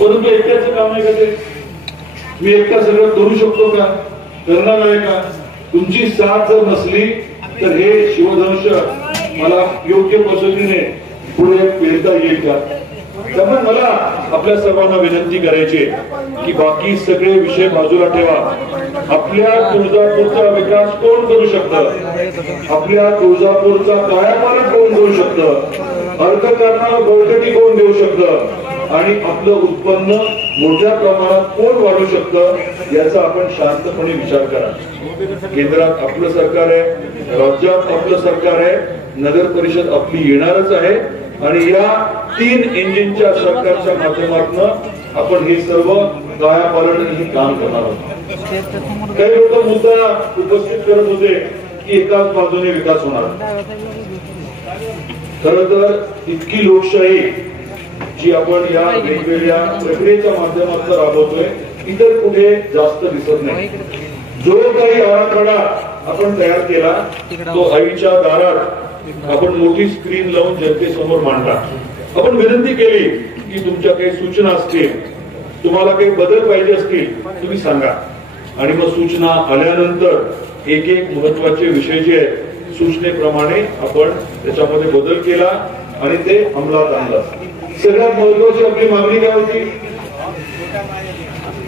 परंतु एकट्याचं काम आहे का ते? मी एकटा सगळं करू शकतो का? करणार आहे का? तुमची साथ जर नसली तर हे शिवधनुष्य मला योग्य पद्धतीने पुढे पेरता येईल का? त्यामुळे मला आपल्या सर्वांना विनंती करायची की बाकी सगळे विषय बाजूला ठेवा. आपल्या तुळजापूरचा विकास कोण करू शकतं? आपल्या तुळजापूरचा कायापालट कोण करू शकतं? अर्थकारणाला बळकटी कोण देऊ शकतं? आणि आपलं उत्पन्न मोठ्या प्रमाणात कोण वाढू शकतं याचा आपण शांतपणे विचार करा. केंद्रात आपलं सरकार आहे, राज्यात आपलं सरकार आहे, नगर परिषद आपली येणारच आहे आणि या 3 इंजिनच्या सरकारच्या माध्यमातून आपण हे सर्व कायापालट काम करणार आहोत. काही लोक मुद्दा उपस्थित करत होते की एकाच बाजूने विकास होणार. खर तर इतकी लोकशाही जी आपण या वेगवेगळ्या प्रक्रियेच्या माध्यमातून राबवतोय इतर कुठे जास्त दिसत नाही. जो काही आराखडा आपण तयार केला तो आईच्या दारात आपण मोठी स्क्रीन लावून जनतेसमोर मांडला. आपण विनंती केली की तुमच्या काही सूचना असतील, तुम्हाला काही बदल पाहिजे असतील तुम्ही सांगा. आणि मग सूचना आल्यानंतर एक एक महत्वाचे विषय जे आहेत सूचनेप्रमाणे आपण त्याच्यामध्ये बदल केला आणि ते अंमलात आणलं. सगळ्यात महत्वाची आपली मागणी काय होती?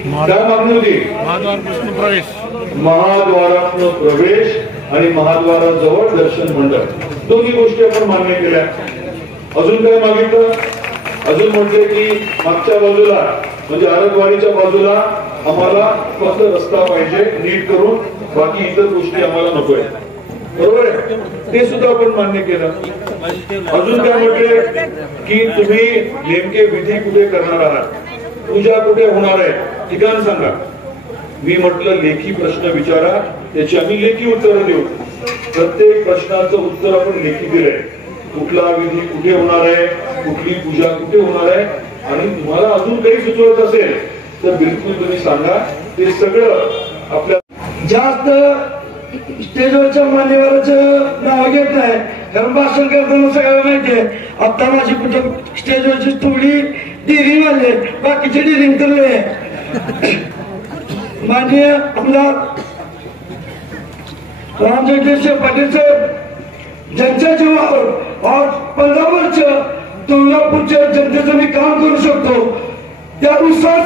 काय मागणी होती? महाद्वारातून प्रवेश आणि महाद्वाराजवळ दर्शन मंडळ. दोन्ही गोष्टी आपण मान्य केल्या. अजून काय मागितलं? अजून म्हटले की मागच्या बाजूला म्हणजे आरतवाडीच्या बाजूला आम्हाला फक्त रस्ता पाहिजे नीट करून, बाकी इतर गोष्टी आम्हाला नकोय. बरोबर आहे? ते सुद्धा आपण मान्य केलं. अजून काय म्हटले की तुम्ही नेमके विधी कुठे करणार आहात, पूजा कुठे होणार आहे, ठिकाण सांगा. मी म्हटलं लेखी प्रश्न विचारा, त्याची आम्ही लेखी उत्तर देऊ. प्रत्येक प्रश्नाचं उत्तर आपण लेखी दिलंय. कुठला विधी कुठे होणार आहे, कुठली पूजा कुठे होणार आहे, आणि तुम्हाला अजून काही सुचवत असेल तर बिलकुल तुम्ही सांगा. ते सगळं आपल्या जास्त स्टेजवरच्या मान्यवराचं नाव घेत नाही, कारण भाषण करताना सगळ्याला माहितीये. आता माझी कुठं स्टेजवरची थोडी डिरिंग आले, बाकीचे डिरिंग करले. माननीय आमदार रामजगदीश पाटील साहेब ज्यांच्या जीवावर आज 15 वर्ष तुळजापूरच्या जनतेचं मी काम करू शकतो त्यानुसार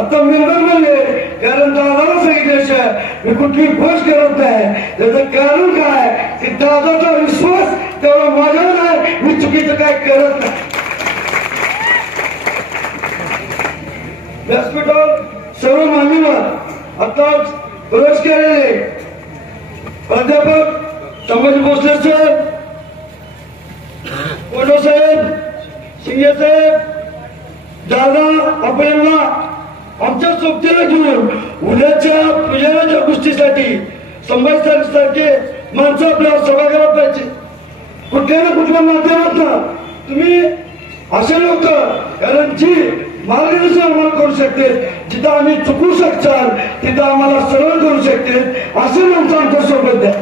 आता मेंबर म्हणले, कारण दादाला सांगितल्याशिवाय मी कुठली गोष्ट करत नाही. त्याचं कारण काय की दादाचा विश्वास तेवढा माझ्यावर आहे, मी चुकीचं काय करत नाही. व्यासपीठावर सर्व मान्यवर आता प्रवेश केलेले प्राध्यापक संभाजी भोसले साहेब, कोंडो साहेब, शिंगे साहेब, दादा आपल्याला आमच्या सोबतीला घेऊन उद्याच्या पूजेच्या गोष्टीसाठी संभाजीसारखे माणसं आपल्याला सभागृहात पाहिजे. कुठल्या ना कुठल्या माध्यमातून तुम्ही असे लोक, कारण जी मार्गदर्शन आम्हाला करू शकते, जिथं आम्ही चुकू शकताल तिथं आम्हाला सरळ करू शकते, असे माणसं आमच्या सोबत द्या.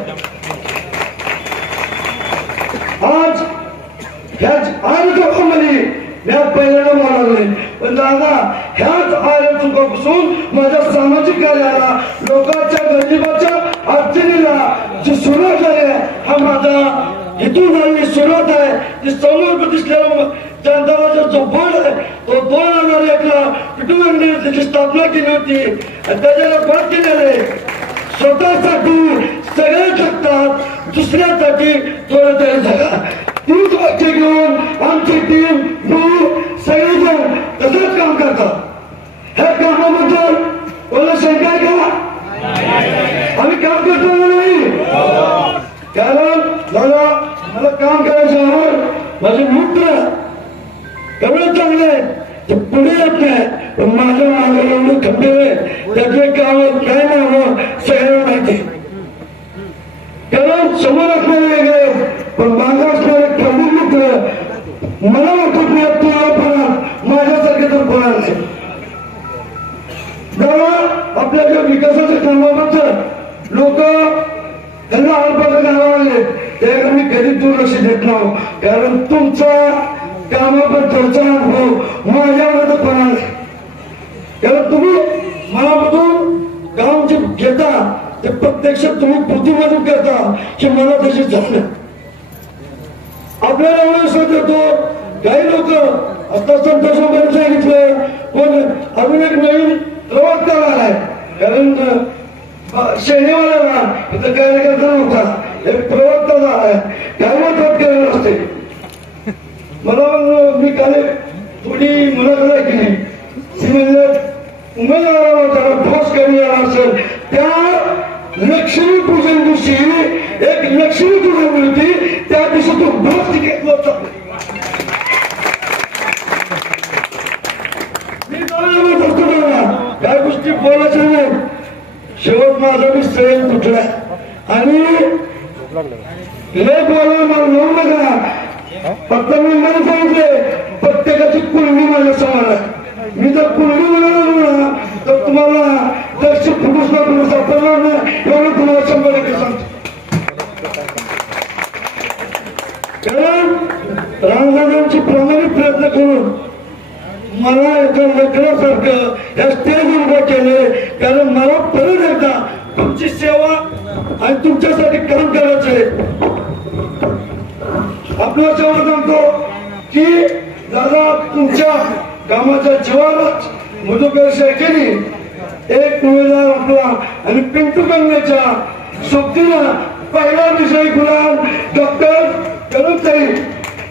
आज ह्याच लोकांमध्ये मी पहिल्यांदा म्हणाले, पण दादा ह्याच आया चुकापासून माझ्या सामाजिक कार्याला, लोकांच्या गरिबाच्या अडचणीला जी सुरुवात झाली हा माझा इथून झालेली सुरुवात आहे. ती समोर दिसलेला जनताचा जो बोर्ड आहे तो 2001ला पिटूवंडी त्याची स्थापना केली होती आणि त्याच्याला बंद केलेले. स्वतःसाठी सगळे जगतात, दुसऱ्यासाठी थोडं तरी जगा. तीच वाक्य घेऊन आमची टीम सगळेजण तसंच काम करतात. ह्या कामाबद्दल कोणाला शंका आहे का? आम्ही काम करतो नाही, कारण दादा मला काम करायचं आवड, माझे मित्र एवढं चांगले ते पुढे येत नाही, पण माझ्या मागे एवढं खंबीर आहे त्याचे काम काय नाव सगळ्यांना माहिती. कारण समोर असणारे वेगळे पण मागे असणारे खंबीर मित्र मला वाटत तुला माझ्यासारखे तर कोणा नाही. दादा आपल्या ज्या विकासाच्या कामाबद्दल लोक त्यांना अल्पक आले त्याकडे मी कधी दुर्लक्ष देत नाही, कारण तुमचा कामाबद्दलचा अनुभव माझ्यामध्ये पण आहे. कारण तुम्ही मनामधून काम जे घेता ते प्रत्यक्ष तुम्ही कृतीमधून करता की मला त्याची जाण आपल्याला एवढं देतो. काही लोक आता संतोष वगैरे सांगितलं पण अजून एक नवीन प्रवक्ता आलाय. कारण शनिवाराला इथं कार्यकर्ता नव्हता एक प्रवक्ता झालाय काय मत केलेलं असते. मला मी काल थोडी मुलाखत आहे की नाही ती म्हणजे उमेदवाराला त्याला ठोस कमी आला असेल त्या लक्ष्मी पूजन दिवशी एक लक्ष्मी पूजन मिळते त्या दिवशी तो ठोस तिकीट होता. मी काय गोष्टी बोलायच्या नाही. शेवट माझा मी सैल तुटला आणि लय बोलायला मला लावू नका. फक्त मी मला सांगितले प्रत्येकाची कुंडली माझ्या समान आहे. मी जर कुंडली म्हणाला ना तर तुम्हाला दक्ष फुटूस ना फुटूस सापडणार नाही एवढं तुम्हाला 100% सांगतो. कारण रामदादांची प्रामाणिक प्रयत्न करून मला एका लेकरासारखं या स्टेज उभं केले. कारण मला परत एकदा तुमची सेवा आणि तुमच्यासाठी काम करायचे. आपल्या सेवा सांगतो की दादा तुमच्या कामाच्या जीवालाच मधुकर शेळकेनी एक उमेदवार आपला आणि पिंटू गंगेच्या सोबतीला पहिला विषय गुलाम डॉक्टर करुताई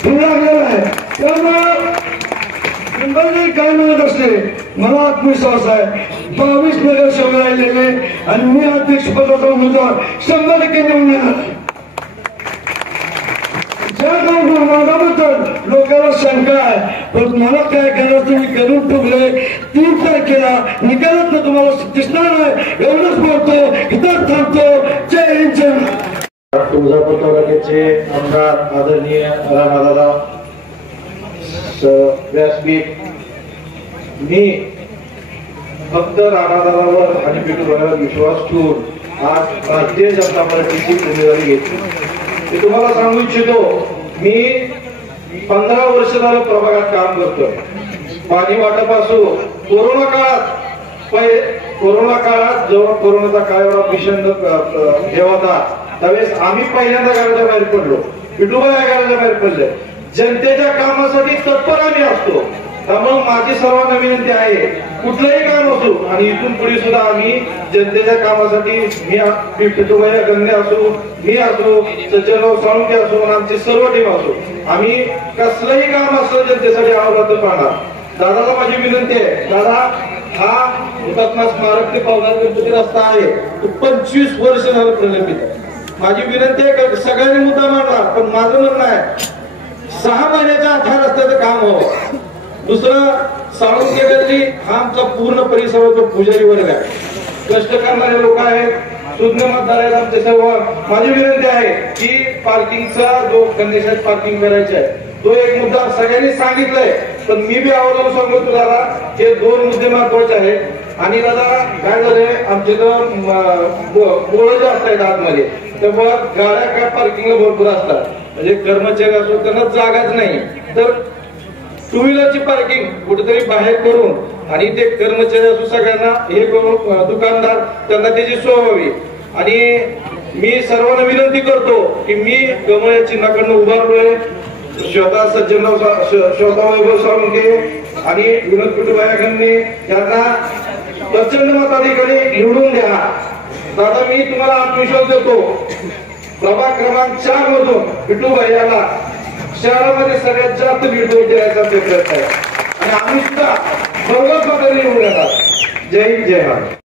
लागलेला आहे. त्यामुळे मुंबईने काय म्हणत असते मला आत्मविश्वास आहे 22 नगरसेवक राहिलेले आणि मी अध्यक्षपदाचा उमेदवार 100% निवडून येणार. ज्या मागाबद्दल लोकांना शंका आहे पण मला काय करायचं तुम्ही करून ठेवले. 3 तारखेला निकालात तुम्हाला दिसणार आहे. एवढंच बोलतो इथं थांबतो. जय हिंद जय महाराष्ट्र. तुळजापूर तालुक्याचे आमदार आदरणीय राणादादा व्यासपीठ मी फक्त राणादादावर आणि पिटूरावर विश्वास ठेवून आज भारतीय जनता पार्टीची उमेदवारी घेतली. मी तुम्हाला सांगू इच्छितो मी 15 वर्ष झालं प्रभागात काम करतोय. पाणी वाटपासून कोरोना काळात जेव्हा कोरोनाचा काळ एवढा भीषण हे होता त्यावेळेस आम्ही पहिल्यांदा घराच्या बाहेर पडलो. पिटूबाई घराच्या बाहेर पडले. जनतेच्या कामासाठी तत्पर आम्ही असतो. त्यामुळे माझी सर्वांना विनंती आहे कुठलंही काम असो आणि इथून पुढे सुद्धा आम्ही जनतेच्या कामासाठी मी पिटूबाई गंगे असो मी असो सचिनराव साळुंखे असो आमची सर्व टीम असो आम्ही कसलंही काम असलं जनतेसाठी आवडत पाहणार. दादाला माझी विनंती आहे दादा हा हुतात्मा स्मारक ते पावणार गणपती रस्ता आहे तो 25 वर्ष झालं प्रलंबित आहे. माझी विनंती आहे सगळ्यांनी मुद्दा मांडला पण माझं म्हणणं आहे 6 महिन्याच्या आत हा रस्त्याचं काम व्हावं. दुसरं साळुंखे गल्ली हा आमचा पूर्ण परिसराचा पुजारी वर्ग आहे. कष्ट करणारे लोक आहेत सुज्ञ मतदार आहेत आमचे सर्व. माझी विनंती आहे की पार्किंगचा जो कंडिशन पार्किंग करायचे आहे तो एक मुद्दा सगळ्यांनी सांगितलंय पण मी बी आवर्जून सांगतो दादा हे 2 मुद्दे महत्वाचे आहेत. आणि दादा काय झालंय आमचे बोळ जास्त आहेत आतमध्ये त्यामुळे गाड्या काय पार्किंगला भरपूर असतात. म्हणजे कर्मचारी असो त्यांना जागाच नाही तर 2 व्हीलरची पार्किंग कुठेतरी बाहेर करून आणि ते कर्मचारी असो सगळ्यांना हे करून दुकानदार त्यांना त्याची सोय व्हावी. आणि मी सर्वांना विनंती करतो की मी कमळ या चिन्हाकडनं उभारलोय. स्वतः सज्जनराव स्वतः वैभव साळुंखे आणि विनोद पिटूबाई गंगे यांना प्रचंड मताधिकारी निवडून द्या. दादा मी तुम्हाला आत्मविश्वास देतो प्रभाग क्रमांक 4 मधून पिटूबाई याला शहरामध्ये सगळ्यात जास्त लीड द्यायचा प्रयत्न आहे आणि आम्ही सुद्धा सर्वच मताने निवडून येणार. जय हिंद जय महाराष्ट्र.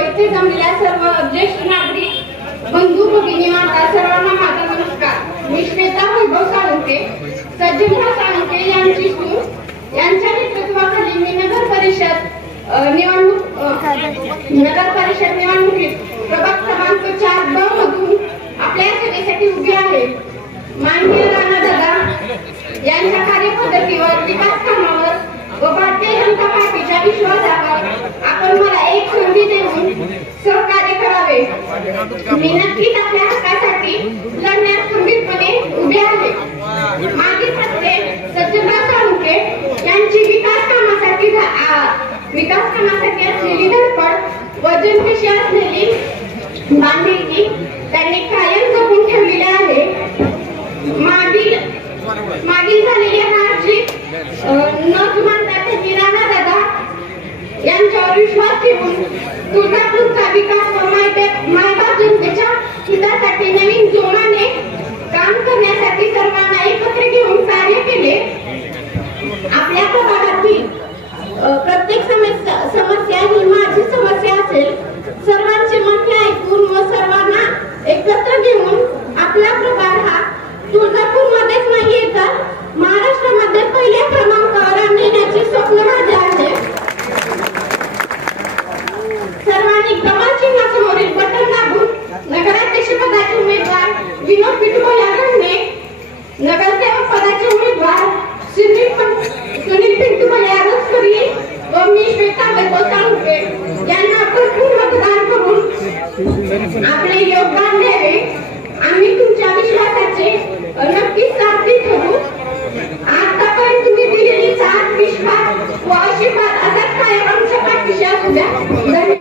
इथे जमलेल्या सर्व ज्येष्ठ नागरिक बंधू भगिनी माता सर्वांना माझा नमस्कार. मी श्वेता वैभव साळुंखे सज्जनराव साळुंखे यांची सून यांच्या नेतृत्वाखाली मी नगर परिषद निवडणुकीत प्रभाग क्रमांक 4 मधून आपल्या सेवेसाठी उभी आहे. माननीय राणादादा यांच्या कार्यपद्धतीवर विकास कामावर व भारतीय जनता पार्टीच्या विश्वासावर आपण मला एक संधी देऊन सहकार्य करावे. मी नक्कीच आपल्या हक्कासाठी लढण्यास खंबीरपणे उभे आहे. माझे पत्रे सज्जनराव साळुंखे यांची विकास घेऊन तुळजापूरचा विकास व मायबाप जनतेच्या हितासाठी नवीन जोमाने काम करण्यासाठी सर्वांना एकत्र घेऊन कार्य केले. आपल्या प्रभागातील प्रत्येक समस्या ही माझी समस्या असेल. सर्वांचे मते ऐकून व सर्वांना एकत्र घेऊन आपला प्रभाग हा तुळजापूर मध्येच नाही तर महाराष्ट्रामध्ये पहिल्या क्रमांकावर नेण्याचे स्वप्न माझे आहे. सर्वांनी कमळ चिन्हासमोरील बटन दाबून नगराध्यक्ष पदाचे उमेदवार विनोद पिटुबल यांना, नगरसेवक पदाचे उमेदवार सुनील पिंटुबल यादवस्करी व मी श्वेता वैभव साळुंखे यांना भरपूर मतदान करून आपले योगदान द्यावे. आम्ही तुमच्या विश्वासाचे नक्कीच सारथी ठरू.